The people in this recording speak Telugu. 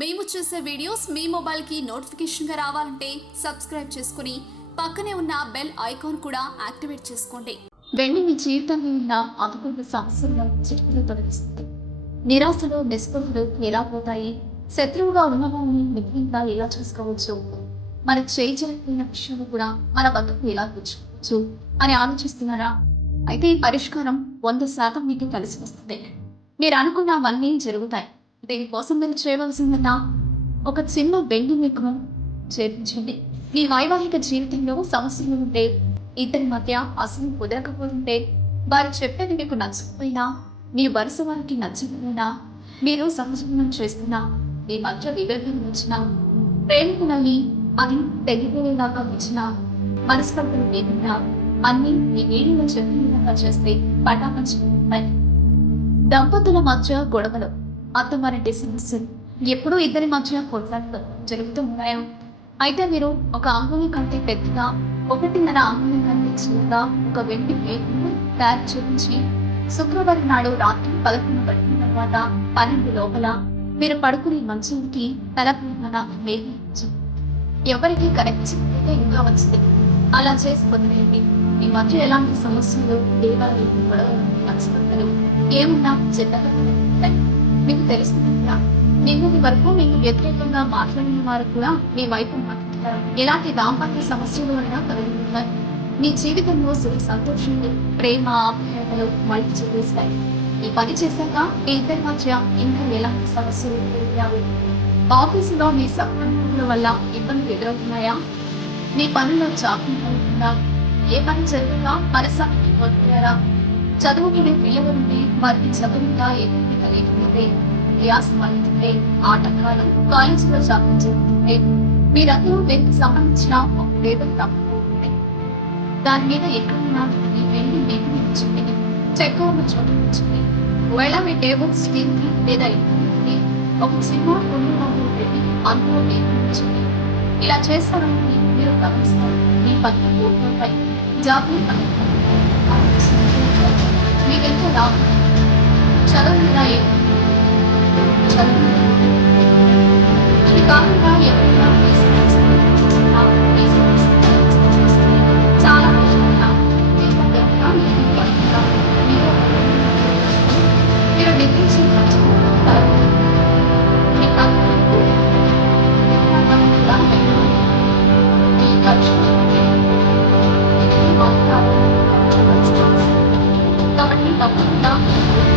మేము చేసే వీడియోస్ మీ మొబైల్కి నోటిఫికేషన్గా రావాలంటే సబ్స్క్రైబ్ చేసుకుని పక్కనే ఉన్న బెల్ ఐకాన్ కూడా యాక్టివేట్ చేసుకోండి. వెండి మీ జీవితంలో ఉన్న అనుకున్న సమస్యలను చిట్టులు తొలగిస్తుంది. నిరాశలు నిస్పృహలు ఎలా పోతాయి? శత్రువుగా ఉన్న వాళ్ళని మిగిలిందా ఎలా చూసుకోవచ్చు? మన చేయజలిగిన విషయాలు కూడా మన బతుకు ఎలా తెచ్చుకోవచ్చు అని ఆలోచిస్తున్నారా? అయితే ఈ పరిష్కారం వంద శాతం మీకు కలిసి వస్తుంది. మీరు అనుకున్నవన్నీ జరుగుతాయి. దీనికోసం మీరు చేయవలసిందన్నా? ఒక చిన్న బెండు మీకు చేర్పించండి. మీ వైవాహిక జీవితంలో సమస్యలు ఉంటే ఇద్దరి మధ్య అసలు కుదరకపోతుంటే వారు చెప్పేది మీకు నచ్చకపోయినా మీ వరుస వారికి నచ్చకపోయినా మీరు సహజీవనం చేస్తున్నా మీ మధ్య వివేకం వచ్చినా ప్రేమికులని అది తెగిపోయేలాగా వచ్చిన మనస్పర్ధలు లేకుండా అన్ని మీ వీడియోలో చెప్పిన చేస్తే పటాపంచ దంపతుల మధ్య గొడవలు. అత్తమారింటి సమస్యలు ఎప్పుడూ ఇద్దరి మధ్య కొట్లాటలు జరుగుతూ ఉన్నాయా? అయితే మీరు ఒక అంగుళం కంటే పెద్దగా ఒకటిన్నర అంగుళం కంటే చిన్నగా ఒక వెండి ప్లేట్ను తయారు చేయించి శుక్రవారం నాడు రాత్రి పదకొండు గంటల తర్వాత పన్నెండు లోపల మీరు పడుకునే మంచానికి తలపైన వేయించి ఎవరికి కనెక్ట్ చేయకపోతే ఇంకా వచ్చింది అలా చేసి వదిలేయండి. మీ మధ్య ఎలాంటి సమస్యలు దేవాలయం గొడవలు నచ్చబడతారు ఏమున్నా చెడ్డగా మీకు తెలుస్తుందా నిన్నటి వరకు మీకు వ్యతిరేకంగా మాట్లాడిన వారు కూడా మీ వైపు మాట్లాడతారు. ఎలాంటి దాంపత్య సమస్యలు అయినా కలుగుతున్నాయి మీ జీవితంలో సుఖ సంతోషాన్ని ప్రేమ ఆప్యాయతలు మళ్ళీ చూపిస్తాయి. ఈ పని చేశాక మీ ఇద్దరి మధ్య ఇంకా ఎలాంటి సమస్యలు ఎదురయ్యావు? ఆఫీసులో మీ సంబంధముల వల్ల ఇబ్బందులు ఎదురవుతున్నాయా? మీ పనుల్లో చాకుంటుందా ఏ పని జరిగినా మనసాన్ని పొందుతారా మీద పిల్లలు ఉంటే వారికి చదువుగా ఎదురు కలిగితే వ్యాసం ఆటంకాలు కాలేజీలో సాధించుకుంటే మీరందరూ దీనికి సంబంధించిన ఒక పేదలు దాని మీద ఎక్కడున్నా ఈ వెండి మీకు ఇచ్చింది చెక్క ఒకవేళ మీ టేబుల్ లేదా ఒక సినిమా కొనుగోలు పెట్టి ఇలా చేస్తారని మీరు గమనిస్తారు మీ పనులు పూర్తవుతాయి మీకు ఎంత లాభం చదువు మీద ఏ- చదువు ఇది కాకుండా ఎవరైనా business చేస్తున్నా, business చాలా విషయాలున్నా, మీకు ఎంత మీకు ఎంత మీరు మీరు నిర్మించిన ఖర్చు మీ పనులకు మీ ఖర్చు కాబట్టి తప్పకుండా ప్రయత్నించండి